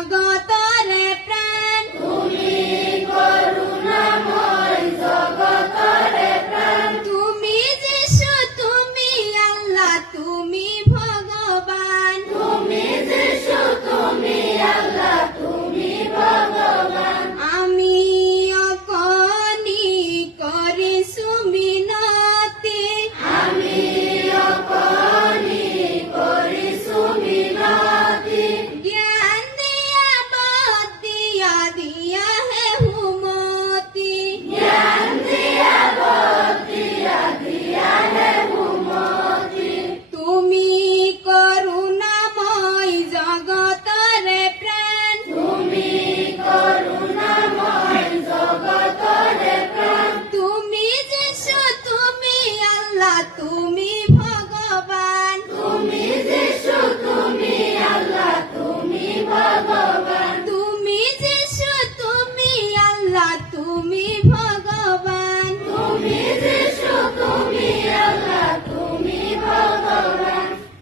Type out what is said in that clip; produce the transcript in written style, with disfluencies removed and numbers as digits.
জগতরে প্রাণ, তুমি করুণাময় জগতরে প্রাণ, তুমি যিশু, তুমি আল্লাহ, তুমি ভগবান, তুমি যিশু, তুমি আল্লাহ, তুমি ভগবান। আমি অকনি করিছু মিনতি, আমি অকনি কৰিছো মিনতি, জ্ঞান দিয়া বাদ দিয়া দিয়া হে হুমতি, জ্ঞান দিয়া বল দিয়া দিয়া হে হুমতি। তুমি করুণাময় জগতরে প্রাণ, তুমি করুণাময় জগতরে প্রাণ, তুমি যিশু, তুমি আল্লাহ, তুমি